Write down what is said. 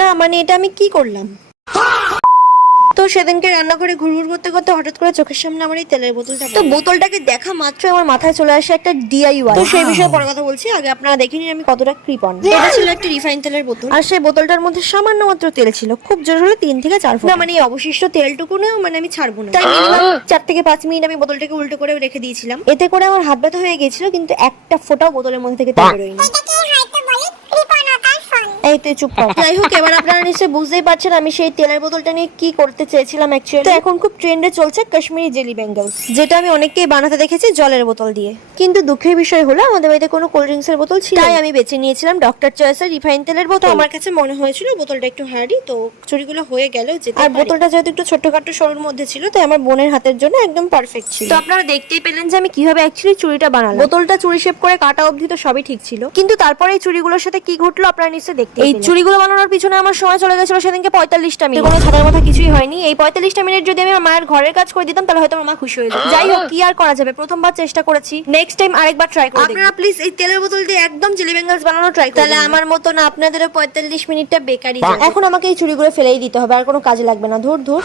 না মানে এটা আমি কি করলাম? তো সেদিনকে রান্নাঘরে ঘুরঘুর করতে করতে হঠাৎ করে চোখের সামনে আমার এই তেলের বোতলটা, তো বোতলটাকে দেখা মাত্র আমার মাথায় চলে আসে একটা ডিআইওয়াই। তো সেই বিষয়ে পরে কথা বলছি, আগে আপনারা দেখে নিন আমি কতটা কৃপণ। এটা ছিল একটা রিফাইন তেলের বোতল, আর সেই বোতলটার মধ্যে সামান্য মাত্র তেল ছিল, খুব জোর হলে 3 থেকে 4 ফোঁটা। মানে এই অবশিষ্ট তেলটুকু না মানে আমি ছাড়বো না, তাই মিনিমাম 4 থেকে 5 মিনিট আমি বোতলটাকে উল্টো করে রেখে দিয়েছিলাম। এতে করে আমার হাত ব্যথা হয়ে গিয়েছিল, কিন্তু একটা ফোঁটাও বোতলের মধ্যে থেকে তেল বেরোয়নি। এই তুই চুপ কর। যাই হোক, এবার আপনারা নিশ্চয়ই বুঝতেই পারছেন আমি সেই তেলের বোতলটা নিয়ে কি করতে চেয়েছিলাম অ্যাকচুয়ালি। তো এখন খুব ট্রেন্ডে চলছে কাশ্মীরি জেলি বেঙ্গলস, যেটা আমি অনেককেই বানাতে দেখেছি জলের বোতল দিয়ে। কিন্তু দুঃখের বিষয় হলো আমাদের বাড়িতে কোনো কোল্ড ড্রিঙ্কস এর বোতল ছিল, তাই আমি বেছে নিয়েছিলাম ডক্টর চয়েসের রিফাইন তেলের বোতল। আমার কাছে মনে হয়েছিল বোতলটা একটু হার্ডি, তো চুরিগুলো হয়ে গেল যেতে। আর বোতলটা যেহেতু একটু ছোটখাটো সরুর মধ্যে ছিল, তাই আমার বোনের হাতের জন্য একদম পারফেক্ট ছিল। তো আপনারা দেখতেই পেলেন যে আমি কিভাবে অ্যাকচুয়ালি চুরিটা বানালাম। বোতলটা চুরি শেপ করে কাটা অবধি তো সবই ঠিক ছিল, কিন্তু তারপরে এই চুরিগুলোর সাথে কি ঘটলো আপনারা নিশ্চয়ই দেখতে। এই চুরিগুলো বানানোর পিছনে আমার সময় চলে গেছিল সেদিনকে 45টা মিনিট। কোনো ছাতার মাথা কিছুই হয়নি। এই 45টা মিনিট যদি আমি আমার মায়ের ঘরের কাজ করে দিতাম তাহলে হয়তো আমার মা খুশি হয়ে যেত। যাই হোক, কি আর করা যাবে, প্রথমবার চেষ্টা করেছি, নেক্সট টাইম আরেকবার ট্রাই করব। আপনারা প্লিজ এই তেলের বোতল দিয়ে একদম জেলি বেঙ্গলস বানানো ট্রাই করুন, তাহলে আমার মতো না আপনাদেরও 45 মিনিটটা বেকারই যাবে। এখন আমাকে এই চুরিগুলো ফেলেই দিতে হবে, আর কোনো কাজে লাগবে না। ধুর ধুর।